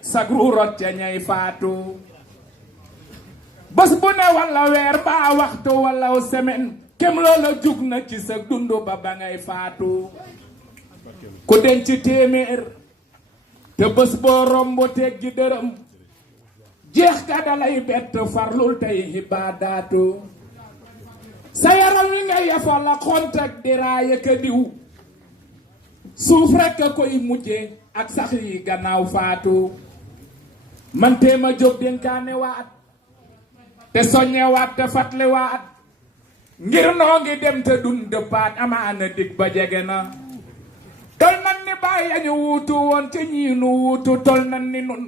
sagru rot ca ñay faatu bés bu ne walla weer ba waxtu walla semaine kem loola jug na ci sa dund ba ba ngay faatu ku denc téeméer te bés boo romb teggi dërëm jeex ka dalay bett farlul tey xibaadaatu sa yaram wi nga yafal la xont ak diraaya ka diw suuf rekk a koy mujje ak sax yi gannaaw faatu man téema jóg dénkaane waat te soññe waat te fatle waat ngir noo ngi dem te dun dëppaat amaana dig ba jege na tol nan ni bàyyi añu wuutu woon ca ñii nu wuutu tol nan ni nun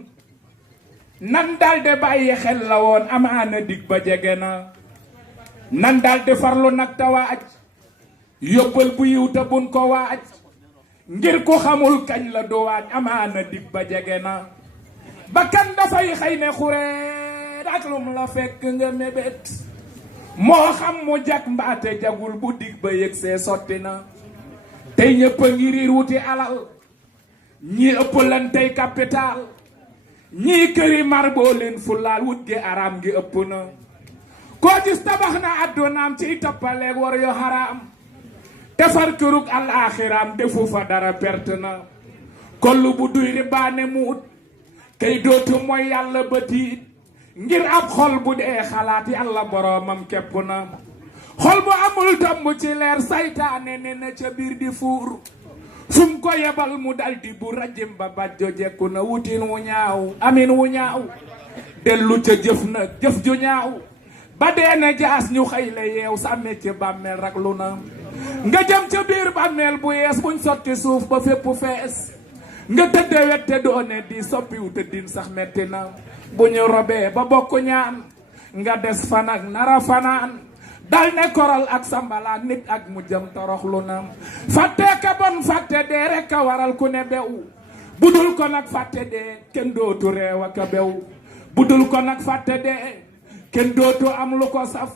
nan dalde bàyyi xel la woon amaana dig ba jege na nan dalde farlu nag te waaj yóbbal bu yiw te bun ko waaj ngir ku xamul kañ la du waaj amaana dig ba jege na bakkan dafay xëy ne xureet ak lum la fekk nga mébét moo xam mu jag mbaate jagul bu dig ba yëg see sotti na tey ñëpp a ngi riir wuti alal ñii ëpp lan tey capital ñii këri mar boo leen fulaal wut gi araam gi ëpp na koo gis tabax na addunaam ciy toppaleeg war yo xaraam te far kërug alaaxiraam defu fa dara perte na kollu bu duy ribaane mu ut kay dootu mooy yàlla ba tiit ngir ab xol bu dee xalaat yàlla boroomam kepp na xol bu amul tomb ci leer saytaane ne na ca biir di fuur fum ko yebal mu daldi bu rajim ba bàjjo jekku na wutin wu ñaaw amin wu ñaaw dellu ca jëf na jëf ju ñaaw ba dee na jaas ñu xëy la yeew sànne ci bàmmeel rak lu na nga jëm ca biir bàmmeel bu yees buñ sotti suuf ba fépp fees nga tëdde wette doone di soppiwu tëddin sax metti na bu ñu robee ba bokk ñaan nga des fan ak nara fanaan dal ne koral ak sambalaak nit ak mu jëm toroxlu na fàtte ka bon fàtte dee rekk a waral ku ne bew budul ko nag fàtte dee kenn dootu reew ak a bew budul ko nag fàtte dee kenn dootu am lu ko saf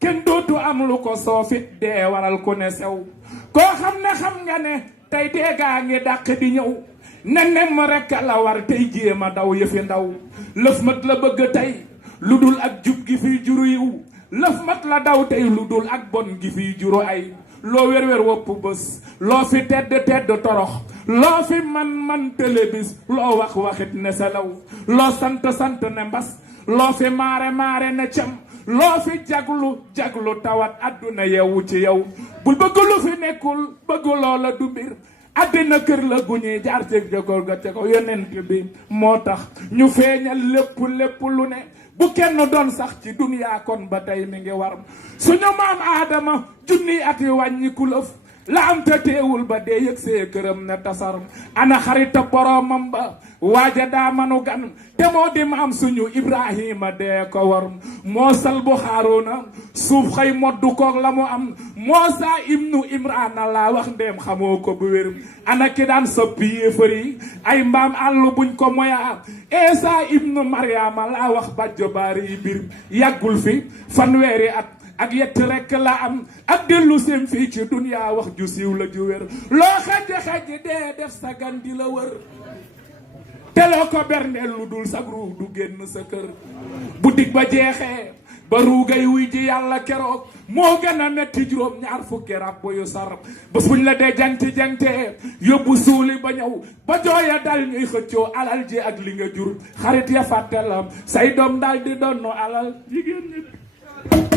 kenn dootu am lu ko soofit dee waral ku ne sew koo xam ne xam nga ne tey dee gaa ngi dàq di ñëw ne nem rekk la war tey jéema daw yëfi ndaw lëf mat la bëgg tey lu dul ak jub gi fiy juru yiw lëf mat la daw tey lu dul ak bon gi fiy juru ay loo wér-wér wopp bés loo fi tedd tedd torox loo fi man télévis loo wax waxit ne selaw loo sant ne mbas loo fi maare ne cam loo fi jaglu tawat adduna yewu ci yow bul bëgg lu fi nekkul bëgg loola du mbir àddina kër la gu ñuy jaar ci jogol ga te ko yonent bi moo tax ñu feeñal lépp lu ne bu kenn doon sax ci duniyaa kon ba tey mi ngi war suñu maam aadama junniy at yi wàññi kulëf la am te teewul ba dee yëg see këram ne tasar ana xarita boromam ba waaja daa manu gan te moo di maam suñu ibrahima dee ko war moo sal bu xaaroona suuf xëy moddu koog la mu am moosa ibnu imrana laa wax ndeem xamoo ko bu wér ana ki daan soppi yéefar yi ay mbaam àll buñ ko moya esa ibnu mariama laa wax bàjjo baari yi bir yàggul fi fanweeri at ak yett rekk la am ak dellu seen fii ci duniyaa wax ju siiw la ju wér loo xaj dee def sa gan di la wër te loo ko berndeel lu dul sag ruux du génn sa kër bu dig ba jeexee ba ruugay wuy ji yàlla keroog moo gën a metti juróom ñaar fukki rab yu sar bés buñ la dee jangte yóbbu suuli ba ñëw ba jooya dal ñuy xëccoo alal ji ak li nga jur xarit ya fàtte la say doom daal di donnu alal jigéen ñi